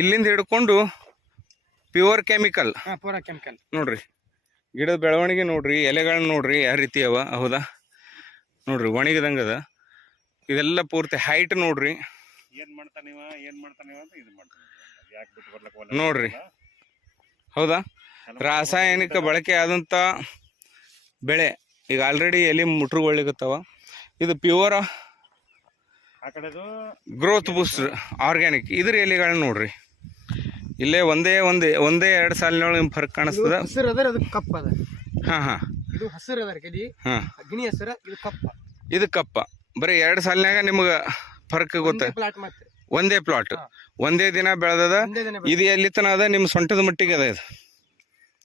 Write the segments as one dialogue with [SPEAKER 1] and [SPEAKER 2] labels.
[SPEAKER 1] ಇಲ್ಲಿಂದ ಹಿಡ್ಕೊಂಡು pure chemical
[SPEAKER 2] pure chemical
[SPEAKER 1] ನೋಡ್ರಿ ಗಿಡದ ಬೆಳವಣಿಗೆ ನೋಡ್ರಿ ಎಲೆಗಳನ್ನ ನೋಡ್ರಿ ಯಾವ ರೀತಿ ಅವ ಹೌದಾ? ನೋಡ್ರಿ ಒಣಗಿದಂಗದ ಇದೆಲ್ಲ ಪೂರ್ತಿ ಹೈಟ್ ನೋಡ್ರಿ.
[SPEAKER 3] ಏನು ಮಾಡ್ತಾನ ಇವ ಏನ್ ಮಾಡ್ತಾನ ಇವ ಅಂತ ಇದು ಮಾಡ್ತಾನೆ. ಯಾಕೆ ಬಿಟ್ಟು ಬರ್ಲಕ್
[SPEAKER 1] ನೋಡ್ರಿ. ಹೌದಾ? ರಾಸಾಯನಿಕ ಬಳಕೆ ಆದಂಥ ಬೆಳೆ ಈಗ ಆಲ್ರೆಡಿ ಎಲೆ ಮುಟ್ರುಗೊಳ್ಳಿಗತ್ತವ ಇದು ಪ್ಯೂರ್ ಗ್ರೋತ್ ಬೂಸ್ಟರ್ ಆರ್ಗ್ಯಾನಿಕ್ ಇದ್ರ ಎಲೆಗಳನ್ನ ನೋಡ್ರಿ. ಇಲ್ಲೇ ಒಂದೇ ಒಂದೇ ಒಂದೇ ಎರಡು ಸಾಲಿನೊಳಗೆ ನಿಮ್ಗೆ ಫರ್ಕ್ ಕಾಣಿಸ್ತದ?
[SPEAKER 2] ಹಸಿರು ಅದರ ಅದು ಕಪ್ಪ ಅದ.
[SPEAKER 1] ಹಾಂ ಹಾಂ.
[SPEAKER 2] ಇದು ಹಸಿರು ಅದರ ಕಡಿ.
[SPEAKER 1] ಹಾಂ.
[SPEAKER 2] ಗಿಣಿ ಹಸಿರ ಇದು ಕಪ್ಪ.
[SPEAKER 1] ಇದು ಕಪ್ಪ. ಬರೀ ಎರಡು ಸಾಲಿನಾಗ ನಿಮ್ಗೆ ಫರ್ಕ್ ಗೊತ್ತ?
[SPEAKER 2] ಪ್ಲಾಟ್
[SPEAKER 1] ಒಂದೇ ಪ್ಲಾಟ್ ಒಂದೇ ದಿನ ಬೆಳೆದದ? ಇದು ಎಲ್ಲಿ ತನ ಅದ? ನಿಮ್ಮ ಸೊಂಟದ ಮಟ್ಟಿಗೆ ಅದ ಇದು.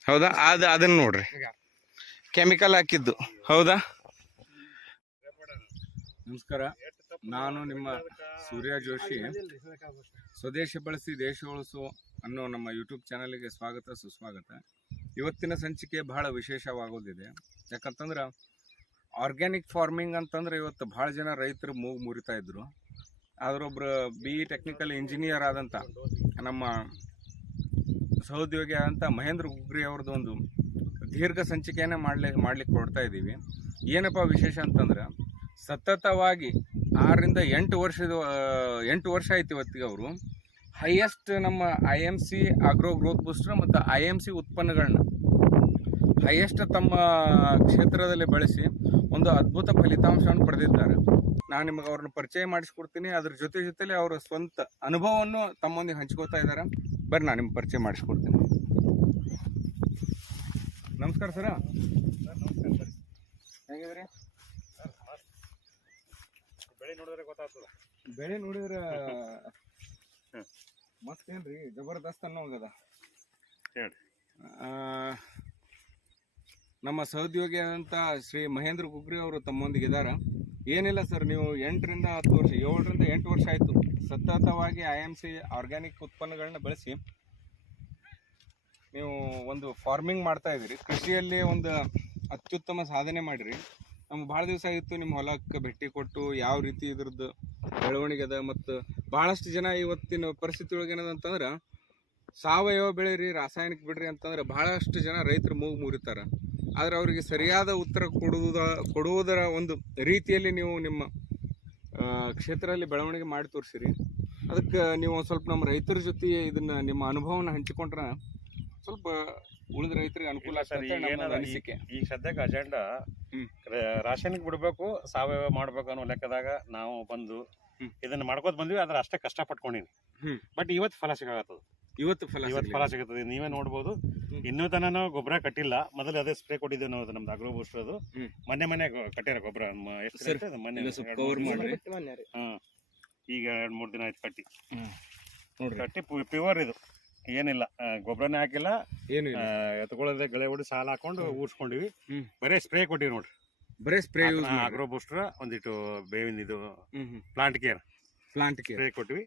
[SPEAKER 1] ಹೌದಾ? ಅದು ಅದನ್ನ ನೋಡ್ರಿ. ಕೆಮಿಕಲ್ ಹಾಕಿದ್ದು. ಹೌದಾ? ನಮಸ್ಕಾರ. ನಾನು ನಿಮ್ಮ ಸೂರ್ಯ ಜೋಶಿ. ಸ್ವದೇಶಿ ಬಳಸಿ ದೇಶ ಉಳಿಸು ಅನ್ನೋ ನಮ್ಮ ಯೂಟ್ಯೂಬ್ ಚಾನಲ್ಗೆ ಸ್ವಾಗತ, ಸುಸ್ವಾಗತ. ಇವತ್ತಿನ ಸಂಚಿಕೆ ಬಹಳ ವಿಶೇಷವಾಗೋದಿದೆ. ಯಾಕಂತಂದ್ರೆ ಆರ್ಗ್ಯಾನಿಕ್ ಫಾರ್ಮಿಂಗ್ ಅಂತಂದ್ರೆ ಇವತ್ತು ಭಾಳ ಜನ ರೈತರು ಮೂಗು ಮುರಿತಾ ಇದ್ರು. ಆದ್ರೊಬ್ರು ಬಿ ಇ ಟೆಕ್ನಿಕಲ್ ಇಂಜಿನಿಯರ್ ಆದಂಥ ನಮ್ಮ ಸಹೋದ್ಯೋಗಿ ಆದಂಥ ಮಹೇಂದ್ರ ಗುಗ್ರಿ ಅವ್ರದ್ದು ಒಂದು ದೀರ್ಘ ಸಂಚಿಕೆಯನ್ನು ಮಾಡ್ಲಿ ಮಾಡ್ಲಿಕ್ಕೆ ಕೊಡ್ತಾ ಇದ್ದೀವಿ ಏನಪ್ಪ ವಿಶೇಷ ಅಂತಂದ್ರೆ, ಸತತವಾಗಿ ಆರರಿಂದ ಎಂಟು ವರ್ಷದ ಎಂಟು ವರ್ಷ ಆಯ್ತು ಇವತ್ತಿಗೆ ಅವರು. ಹೈಯೆಸ್ಟ್ ನಮ್ಮ I M C agro growth booster ಮತ್ತು ಐ ಎಂ ಸಿ ಉತ್ಪನ್ನಗಳನ್ನ ಹೈಯೆಸ್ಟ್ ತಮ್ಮ ಕ್ಷೇತ್ರದಲ್ಲಿ ಬಳಸಿ ಒಂದು ಅದ್ಭುತ ಫಲಿತಾಂಶವನ್ನು ಪಡೆದಿದ್ದಾರೆ. ನಾನು ನಿಮಗೆ ಅವ್ರನ್ನ ಪರಿಚಯ ಮಾಡಿಸ್ಕೊಡ್ತೀನಿ. ಅದ್ರ ಜೊತೆ ಜೊತೆಲಿ ಅವರ ಸ್ವಂತ ಅನುಭವವನ್ನು ತಮ್ಮೊಂದಿಗೆ ಹಂಚ್ಕೋತಾ ಇದ್ದಾರೆ. ಬರ್ರಿ ನಾನು ನಿಮ್ಗೆ ಪರಿಚಯ ಮಾಡಿಸ್ಕೊಡ್ತೀನಿ. ನಮಸ್ಕಾರ ಸರ. ಹೇಗಿದ್ರಿ
[SPEAKER 3] ಬೆಳೆ ನೋಡಿದ್ರೆ ಗೊತ್ತಾಗ್ತದ.
[SPEAKER 1] ಬೆಳೆ ನೋಡಿದ್ರೆ ಮಸ್ತ್ ಏನ್ರಿ ಜಬರ್ದಸ್ತ್ ಅನ್ನೋಂಗದ ಹಂಗದ ನಮ್ಮ ಸಹೋದ್ಯೋಗಿ ಆದಂಥ ಶ್ರೀ ಮಹೇಂದ್ರ ಗುಗ್ರಿ ಅವರು ತಮ್ಮೊಂದಿಗೆ ಇದ್ದಾರೆ ಏನಿಲ್ಲ ಸರ್ ನೀವು ಎಂಟರಿಂದ ಹತ್ತು ವರ್ಷ ಏಳರಿಂದ ಎಂಟು ವರ್ಷ ಆಯಿತು. ಸತತವಾಗಿ ಐ ಎಂ ಸಿ ಆರ್ಗ್ಯಾನಿಕ್ ಉತ್ಪನ್ನಗಳನ್ನ ಬಳಸಿ ನೀವು ಒಂದು ಫಾರ್ಮಿಂಗ್ ಮಾಡ್ತಾ ಇದ್ದೀರಿ. ಕೃಷಿಯಲ್ಲಿ ಒಂದು ಅತ್ಯುತ್ತಮ ಸಾಧನೆ ಮಾಡಿರಿ. ನಮ್ಗೆ ಭಾಳ ದಿವಸ ಆಗಿತ್ತು ನಿಮ್ಮ ಹೊಲಕ್ಕೆ ಭೇಟಿ ಕೊಟ್ಟು ಯಾವ ರೀತಿ ಇದ್ರದ್ದು ಬೆಳವಣಿಗೆ ಅದ ಮತ್ತು ಭಾಳಷ್ಟು ಜನ ಇವತ್ತಿನ ಪರಿಸ್ಥಿತಿ ಒಳಗೆ ಏನದಂತಂದ್ರೆ ಸಾವಯವ ಬೆಳೆರಿ ರಾಸಾಯನಿಕ ಬಿಡ್ರಿ ಅಂತಂದ್ರೆ ಭಾಳಷ್ಟು ಜನ ರೈತರು ಮೂಗು ಮುರಿತಾರೆ. ಆದರೆ ಅವರಿಗೆ ಸರಿಯಾದ ಉತ್ತರ ಕೊಡುವುದ, ಕೊಡುವುದರ ಒಂದು ರೀತಿಯಲ್ಲಿ ನೀವು ನಿಮ್ಮ ಕ್ಷೇತ್ರದಲ್ಲಿ ಬೆಳವಣಿಗೆ ಮಾಡಿ ತೋರಿಸಿರಿ. ಅದಕ್ಕೆ ನೀವು ಸ್ವಲ್ಪ ನಮ್ಮ ರೈತರ ಜೊತೆ ಇದನ್ನ ನಿಮ್ಮ ಅನುಭವನ ಹಂಚಿಕೊಂಡ್ರೆ ಸ್ವಲ್ಪ ಉಳಿದ ರೈತರಿಗೆ ಅನುಕೂಲ
[SPEAKER 3] ಸರ್,
[SPEAKER 1] ಆಗ್ತದೆ ನಮ್ಮ ಅನಿಸಿಕೆ
[SPEAKER 3] ಈಗ ಸದ್ಯಕ್ಕೆ ಅಜೆಂಡಾ
[SPEAKER 1] ಹ್ಮ್.
[SPEAKER 3] ರಾಸಾಯನಿಕ ಬಿಡ್ಬೇಕು ಸಾವಯವ ಮಾಡ್ಬೇಕು ಅನ್ನೋ ಲೆಕ್ಕದಾಗ ನಾವು ಬಂದು
[SPEAKER 1] ಹ್ಮ್.
[SPEAKER 3] ಇದನ್ನ ಮಾಡ್ಕೋತ ಬಂದ್ವಿ ಆದ್ರೆ ಅಷ್ಟೇ ಕಷ್ಟ ಪಟ್ಕೊಂಡಿನಿ
[SPEAKER 1] ಹ್ಮ್.
[SPEAKER 3] ಬಟ್ ಇವತ್ತು ಫಲ ಸಿಗಾಗತ್ತದ
[SPEAKER 1] ಇವತ್ತು ಫಲ
[SPEAKER 3] ಇವತ್ತು. ಫಲ ಸಿಗುತ್ತದೆ ನೀವೇ ನೋಡ್ಬೋದು
[SPEAKER 1] ಹ್ಮ್.
[SPEAKER 3] ಇನ್ನೂ ತನ ನಾವು ಗೊಬ್ಬರ ಕಟ್ಟಿಲ್ಲ ಮೊದಲು ಅದೇ ಸ್ಪ್ರೇ ಕೊಟ್ಟಿದ್ದೇವೆ ನಾವು ನಮ್ದು ಅಗ್ರೋ ಬೂಸ್ಟ್ ಅದು
[SPEAKER 1] ಹ್ಮ್.
[SPEAKER 3] ಮೊನ್ನೆ ಮನೆ ಕಟ್ಟ್ಯಾರ ಗೊಬ್ಬರ ಎಷ್ಟು
[SPEAKER 1] ಸರ್,
[SPEAKER 3] ದಿನ ಆಯ್ತು? ಮೊನ್ನೆ
[SPEAKER 1] ಇಲ್ಲ ಸ್ವಲ್ಪ
[SPEAKER 3] ಎರಡ್ ಮೂರ್
[SPEAKER 1] cover
[SPEAKER 3] ದಿನ
[SPEAKER 1] ಮಾಡ್ರಿ.
[SPEAKER 3] ಆಯ್ತು.
[SPEAKER 2] ಮಾನ್ಯ ರೀ.
[SPEAKER 3] ಹಾ ಈಗ ಎರಡ್ ಮೂರ್ ದಿನ ಆಯ್ತು ಕಟ್ಟಿ
[SPEAKER 1] ಹ್ಮ್. ನೋಡ್ರಿ
[SPEAKER 3] ಕಟ್ಟಿ ಪ್ಯೂರ್ ಇದು ಏನಿಲ್ಲ ಗೊಬ್ಬರನೇ ಹಾಕಿಲ್ಲ.
[SPEAKER 1] ಏನು
[SPEAKER 3] ಎತ್ಕೊಳ್ಳದೆ ಗಳೆ ಹೊಡಿ ಸಾಲ ಹಾಕೊಂಡು ಊರ್ಸ್ಕೊಂಡಿವಿ. ಬರೇ ಸ್ಪ್ರೇ ಕೊಟ್ಟಿವಿ ನೋಡ್ರಿ.
[SPEAKER 1] ಬರೇ ಸ್ಪ್ರೇ
[SPEAKER 3] ಆಗ್ರೋ ಬೂಸ್ಟರ್ ಒಂದಿಟ್ಟು ಬೇವಿನ ಇದು plant care
[SPEAKER 1] plant care
[SPEAKER 3] spray ಕೊಟ್ಟಿವಿ.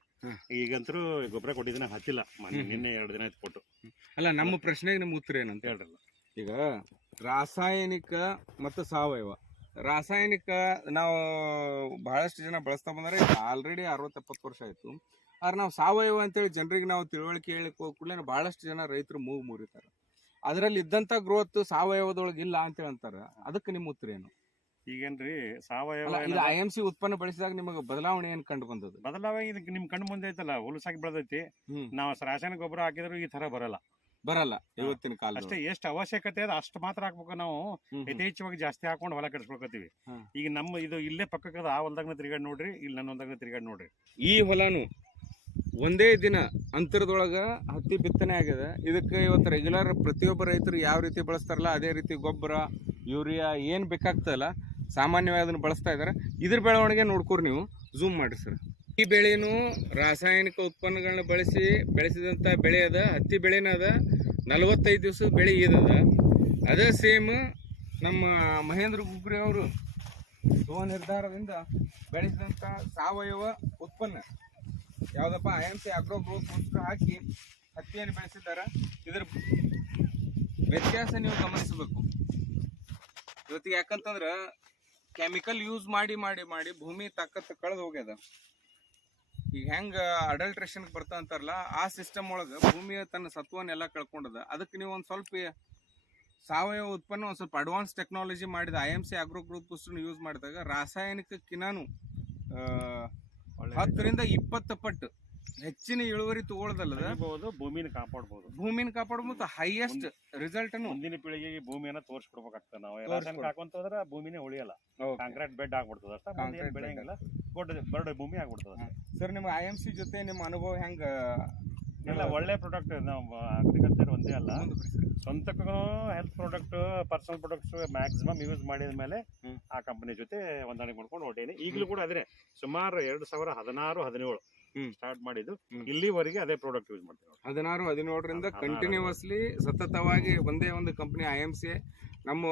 [SPEAKER 3] ಈಗಂತರೂ ಗೊಬ್ಬರ ಕೊಟ್ಟಿದ್ದನ್ನ ಹಚ್ಚಿಲ್ಲ ಮೊನ್ನೆ ನಿನ್ನೆ ಎರಡು ದಿನ ಆಯ್ತು ಕೊಟ್ಟು.
[SPEAKER 1] ಅಲ್ಲ ನಮ್ಮ ಪ್ರಶ್ನೆಗೆ ನಿಮ್ಮ ಉತ್ತರ ಏನಂತ?
[SPEAKER 3] ಹೇಳ್ರಲ್ಲ.
[SPEAKER 1] ಈಗ ರಾಸಾಯನಿಕ ಮತ್ತು ಸಾವಯವ. ರಾಸಾಯನಿಕ ನಾವು ಬಹಳಷ್ಟು ಜನ ಬಳಸ್ತಾ ಬಂದರೆ ಆಲ್ರೆಡಿ ಅರವತ್ತು ಎಪ್ಪತ್ತು ವರ್ಷ ಆಯಿತು. ಆದ್ರೆ ನಾವು ಸಾವಯವ ಅಂತೇಳಿ ಜನರಿಗೆ ನಾವು ತಿಳುವಳಿಕೆ ಹೇಳಿಕ್ ಹೋದ ಕೂಡಲೇ ಬಹಳಷ್ಟು ಜನ ರೈತರು ಮೂಗು ಮುರಿತಾರೆ. ಅದರಲ್ಲಿ ಇದ್ದಂಥ ಗ್ರೋತ್ ಸಾವಯವದೊಳಗೆ ಇಲ್ಲ ಅಂತೇಳಿ ಅಂತಾರೆ. ಅದಕ್ಕೆ ನಿಮ್ಮ ಉತ್ತರ ಏನು?
[SPEAKER 3] ಈಗೇನ್ರಿ ಸಾವಯವ
[SPEAKER 1] ಇದು? ಐ ಎಂ ಸಿ ಉತ್ಪನ್ನ ಬಳಸಿದಾಗ ನಿಮಗೆ ಬದಲಾವಣೆ ಏನು ಕಂಡು ಬಂದದ್ದು?
[SPEAKER 3] ಬದಲಾವಣೆ ಇದಕ್ಕೆ ನಿಮ್ ಕಣ್ಣು ಮುಂದೆ ಐತಲ್ಲ ಹುಲಸಾಗಿ ಬೆಳೆದೈತಿ. ನಾವು ರಾಸಾಯನಿಕ ಗೊಬ್ಬರ ಹಾಕಿದ್ರು ಈ ತರ ಬರಲ್ಲ.
[SPEAKER 1] ಬರಲ್ಲ ಇವತ್ತಿನ ಕಾಲ
[SPEAKER 3] ಅಷ್ಟೇ ಎಷ್ಟು ಅವಶ್ಯಕತೆ ಅದ ಅಷ್ಟು ಮಾತ್ರ ಹಾಕ್ಬೇಕು ನಾವು. ಯಥೇಚ್ಛವಾಗಿ ಜಾಸ್ತಿ ಹಾಕೊಂಡು ಹೊಲ ಕೆಡಿಸ್ಕೊಳ್ಕತ್ತೀವಿ. ಈಗ ನಮ್ಮ ಇದು ಇಲ್ಲೇ ಪಕ್ಕದ ಆ ಹೊಲದಾಗ ತಿರ್ಗಾಡಿ ನೋಡ್ರಿ ಇಲ್ಲಿ ನನ್ನ ಹೊಲದಾಗ ತಿರ್ಗಾಡಿ ನೋಡ್ರಿ.
[SPEAKER 1] ಈ ಹೊಲನು ಒಂದೇ ದಿನ ಅಂತರದೊಳಗ ಹತ್ತಿ ಬಿತ್ತನೆ ಆಗ್ಯದ. ಇದಕ್ಕೆ ಇವತ್ತು ರೆಗ್ಯುಲರ್ ಪ್ರತಿಯೊಬ್ಬ ರೈತರು ಯಾವ ರೀತಿ ಬಳಸ್ತಾರಲ್ಲ ಅದೇ ರೀತಿ ಗೊಬ್ಬರ ಯೂರಿಯಾ ಏನು ಬೇಕಾಗ್ತದಲ್ಲ ಸಾಮಾನ್ಯವಾಗಿ ಅದನ್ನು ಬಳಸ್ತಾ ಇದ್ದಾರೆ ಇದ್ರ ಬೆಳವಣಿಗೆ ನೋಡ್ಕೊರಿ ನೀವು. ಝೂಮ್ ಮಾಡಿರಿ ಸರ್. ಈ ಬೆಳೆನು ರಾಸಾಯನಿಕ ಉತ್ಪನ್ನಗಳನ್ನ ಬಳಸಿ ಬೆಳೆಸಿದಂಥ ಬೆಳೆ ಅದ, ಹತ್ತಿ ಬೆಳೆನ ಅದ, ನಲವತ್ತೈದು ದಿವಸ ಬೆಳೆ ಇದದ ಅದೇ ಸೇಮ್ ನಮ್ಮ ಮಹೇಂದ್ರ ಗುಬ್ರಿ ಅವರು ಸ್ವ ನಿರ್ಧಾರದಿಂದ ಬೆಳೆಸಿದಂಥ ಸಾವಯವ ಉತ್ಪನ್ನ, ಯಾವುದಪ್ಪ ಐ ಸಿ ಅಗ್ರೋ ಗ್ರೋತ್ ಹಾಕಿ ಹತ್ತಿಯನ್ನು ಬೆಳೆಸಿದ್ದಾರೆ. ಇದರ ವ್ಯತ್ಯಾಸ ನೀವು ಗಮನಿಸಬೇಕು. ಇವತ್ತಿಗೆ ಯಾಕಂತಂದ್ರೆ ಕೆಮಿಕಲ್ ಯೂಸ್ ಮಾಡಿ ಮಾಡಿ ಮಾಡಿ ಭೂಮಿ ತಾಕತ್ತು ಕಳೆದು ಹೋಗ್ಯದ. ಈಗ ಹೆಂಗ ಅಡಲ್ಟ್ರೇಷನ್ ಬರ್ತಾ ಅಂತಾರಲ್ಲ ಆ ಸಿಸ್ಟಮ್ ಒಳಗ ಭೂಮಿಯ ತನ್ನ ಸತ್ವನ್ನೆಲ್ಲ ಕಳ್ಕೊಂಡದ. ಅದಕ್ಕೆ ನೀವು ಒಂದ್ ಸ್ವಲ್ಪ ಸಾವಯವ ಉತ್ಪನ್ನ ಒಂದ್ ಸ್ವಲ್ಪ ಅಡ್ವಾನ್ಸ್ ಟೆಕ್ನಾಲಜಿ ಮಾಡಿದ I M C agro group use ಮಾಡಿದಾಗ ರಾಸಾಯನಿಕಕ್ಕಿನ್ನೂ ಹತ್ತರಿಂದ ಇಪ್ಪತ್ತು ಪಟ್ಟು ಹೆಚ್ಚಿನ ಇಳುವರಿ ತಗೊಳ್ದಲ್ಲದ
[SPEAKER 3] ತೆಗಿಬಹುದು ಭೂಮಿನ ಕಾಪಾಡಬಹುದು
[SPEAKER 1] ಭೂಮಿನ ಕಾಪಾಡಬಹುದು ಹೈಯೆಸ್ಟ್ ರಿಸಲ್ಟ್ ಅನ್ನು
[SPEAKER 3] ಮುಂದಿನ ಪೀಳಿಗೆಗೆ ಭೂಮಿಯನ್ನ ತೋರಿಸ್ಕೊಡ್ಬೇಕಾಗ್ತದೆ ನಾವು. ರಾಸಾಯನಿಕ ಹಾಕೊಂತ ಭೂಮಿನೇ ಉಳಿಯಲ್ಲ. Concrete bed ಆಗ್ಬಿಡ್ತದ. ಬೆಳೆಯಂಗಿಲ್ಲ ದೊಡ್ಡ ಬರ್ಡ್ ಭೂಮಿ ಆಗ್ಬಿಡ್ತದೆ.
[SPEAKER 1] ಸರ್ ನಿಮ್ಮ ಐ ಎಂ ಸಿ ಜೊತೆ ನಿಮ್ಮ ಅನುಭವ ಹೆಂಗ
[SPEAKER 3] ಎಲ್ಲ ಒಳ್ಳೆ ಪ್ರಾಡಕ್ಟ್ ನಾವು ಅಗ್ರಿಕಲ್ಚರ್ ಒಂದೇ ಅಲ್ಲ. ಸ್ವಂತಕ್ಕೂ health product personal products maximum use ಮಾಡಿದ ಮೇಲೆ ಆ ಕಂಪನಿ ಜೊತೆ ಹೊಂದಾಣಿಕೆ ಮಾಡ್ಕೊಂಡು ಹೊರಟೇನೆ ಈಗಲೂ ಕೂಡ ಅದೇ ಸುಮಾರು ಎರಡು ಸಾವಿರ ಹದಿನಾರು ಹದಿನೇಳು. ಸ್ಟಾರ್ಟ್ ಮಾಡಿದ್ದು. ಇಲ್ಲಿವರೆಗೆ ಅದೇ ಪ್ರಾಡಕ್ಟ್ ಯೂಸ್ ಮಾಡ್ತೀವಿ.
[SPEAKER 1] ಹದಿನಾರು ಹದಿನೇಳರಿಂದ ಕಂಟಿನ್ಯೂಸ್ಲಿ ಸತತವಾಗಿ ಒಂದೇ ಒಂದು ಕಂಪನಿ ಐ ಎಂ ಸಿ ನಮ್ಮ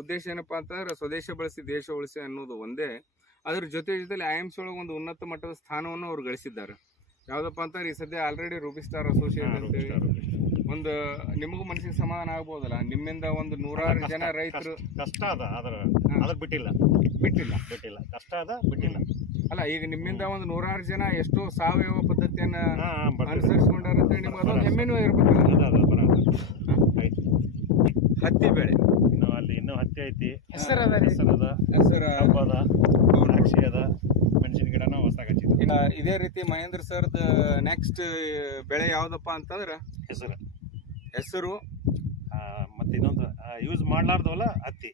[SPEAKER 1] ಉದ್ದೇಶ ಏನಪ್ಪಾ ಅಂತಂದ್ರೆ ಸ್ವದೇಶ ಬಳಸಿ ದೇಶ ಉಳಿಸಿ ಅನ್ನೋದು ಒಂದೇ. ಅದ್ರ ಜೊತೆ ಜೊತೆಲಿ ಐ ಎಮ್ಸ್ ಒಳಗೆ ಒಂದು ಉನ್ನತ ಮಟ್ಟದ ಸ್ಥಾನವನ್ನು ಅವ್ರು ಗಳಿಸಿದ್ದಾರೆ. ಯಾವುದಪ್ಪ ಅಂತಂದ್ರೆ ಈ ಸದ್ಯ ಆಲ್ರೆಡಿ ರೂಬಿ ಸ್ಟಾರ್ ಅಸೋಸಿಯೇಟ್ ಅಂತೇಳಿ. ಒಂದು ನಿಮಗೂ ಮನಸ್ಸಿಗೆ ಸಮಾಧಾನ ಆಗ್ಬೋದಲ್ಲ? ನಿಮ್ಮಿಂದ ಒಂದು ನೂರಾರು ಜನ ರೈತರು
[SPEAKER 3] ಕಷ್ಟ ಅದ ಅದ್ರ. ಅದ್ರ ಬಿಟ್ಟಿಲ್ಲ.
[SPEAKER 1] ಬಿಟ್ಟಿಲ್ಲ
[SPEAKER 3] ಬಿಟ್ಟಿಲ್ಲ. ಕಷ್ಟ ಅದ ಬಿಟ್ಟಿಲ್ಲ.
[SPEAKER 1] ಅಲ್ಲ ಈಗ ನಿಮ್ಮಿಂದ ಒಂದು ನೂರಾರು ಜನ ಎಷ್ಟೋ ಸಾವಯವ ಪದ್ಧತಿಯನ್ನ
[SPEAKER 3] ಅನುಸರಿಸಿಕೊಂಡಾರ ಅಂತ ಬರ್ತೀವಿ.
[SPEAKER 1] ಅನುಸರಿಸ್ಕೊಂಡಾರ ಅಂತೇಳಿ ನಿಮ್ಗೆ ಅದೊಂದು ಹೆಮ್ಮೆನೂ ಇರ್ಬೇಕಲ್ಲ
[SPEAKER 3] ಅದ, ಅದ.
[SPEAKER 1] ಹತ್ತಿ ಬೆಳೆ.
[SPEAKER 3] ಇನ್ನು ಅಲ್ಲಿ ಇನ್ನೂ ಹತ್ತಿ ಐತಿ.
[SPEAKER 2] ಹೆಸರದ ಹೆಸರದ ರೀ?
[SPEAKER 3] ಹೆಸರು ಅದ
[SPEAKER 1] ಸರ್
[SPEAKER 3] ಕಬ್ಬು ಅದ ದ್ರಾಕ್ಷಿ ಅದ ಮೆಣಸಿನ ಗಿಡನ ಹೊಸದಾಗಿ ಹಚ್ಚಿದ್ವಿ
[SPEAKER 1] ಇನ್ನ ಇದೇ ರೀತಿ ಮಹೇಂದ್ರ ಸರ್ದ ನೆಕ್ಸ್ಟ್ ಬೆಳೆ ಯಾವ್ದಪ್ಪ ಅಂತಂದ್ರೆ
[SPEAKER 3] ಹೆಸರು.
[SPEAKER 1] ಹೆಸರು.
[SPEAKER 3] ಮತ್ತೆ ಇನ್ನೊಂದು ಯೂಸ್ ಮಾಡ್ಲಾರ್ದವಲ್ಲ ಹತ್ತಿ.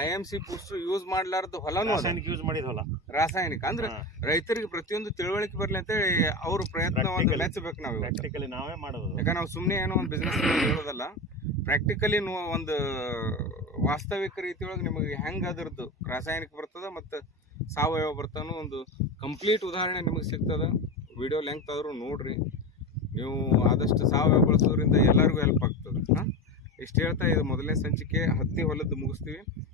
[SPEAKER 1] ಐ ಎಂ ಸಿ ಯೂಸ್ ಮಾಡ್ಲಾರ್ದು ಹೊಲನೂ.
[SPEAKER 3] ರಾಸಾಯನಿಕ ಯೂಸ್ ಮಾಡಿದ ಹೊಲ
[SPEAKER 1] ರಾಸಾಯನಿಕ ಅಂದ್ರೆ ರೈತರಿಗೆ ಪ್ರತಿಯೊಂದು ತಿಳುವಳಿಕೆ ಬರ್ಲಿ ಅಂತ ಹೇಳಿ ಅವ್ರ ಪ್ರಯತ್ನ. ಮೆಚ್ಚಬೇಕು ನಾವು
[SPEAKER 3] ಪ್ರಾಕ್ಟಿಕಲಿ ನಾವೇ ಮಾಡೋದು.
[SPEAKER 1] ಯಾಕಂದ್ರೆ ನಾವು ಸುಮ್ಮನೆ ಏನೋ ಒಂದು ಬಿಸ್ನೆಸ್ ಹೇಳೋದಲ್ಲ. ಪ್ರಾಕ್ಟಿಕಲಿ ಒಂದು ವಾಸ್ತವಿಕ ರೀತಿಯೊಳಗೆ ನಿಮಗೆ ಹೆಂಗ್ ಅದ್ರದ್ದು ರಾಸಾಯನಿಕ ಬರ್ತದ ಮತ್ತು ಸಾವಯವ ಬರ್ತಾನೋ ಒಂದು ಕಂಪ್ಲೀಟ್ ಉದಾಹರಣೆ ನಿಮಗೆ ಸಿಗ್ತದೆ. ವಿಡಿಯೋ ಲೆಂತ್ ಆದರೂ ನೋಡ್ರಿ. ನೀವು ಆದಷ್ಟು ಸಾವಯವ ಬಳಸೋದ್ರಿಂದ ಎಲ್ಲರಿಗೂ ಹೆಲ್ಪ್ ಆಗ್ತದೆ. ಹಾಂ? ಇಷ್ಟು ಹೇಳ್ತಾ ಇದು ಮೊದಲನೇ ಸಂಚಿಕೆ ಹತ್ತಿ ಹೊಲದ್ದು ಮುಗಿಸ್ತೀವಿ.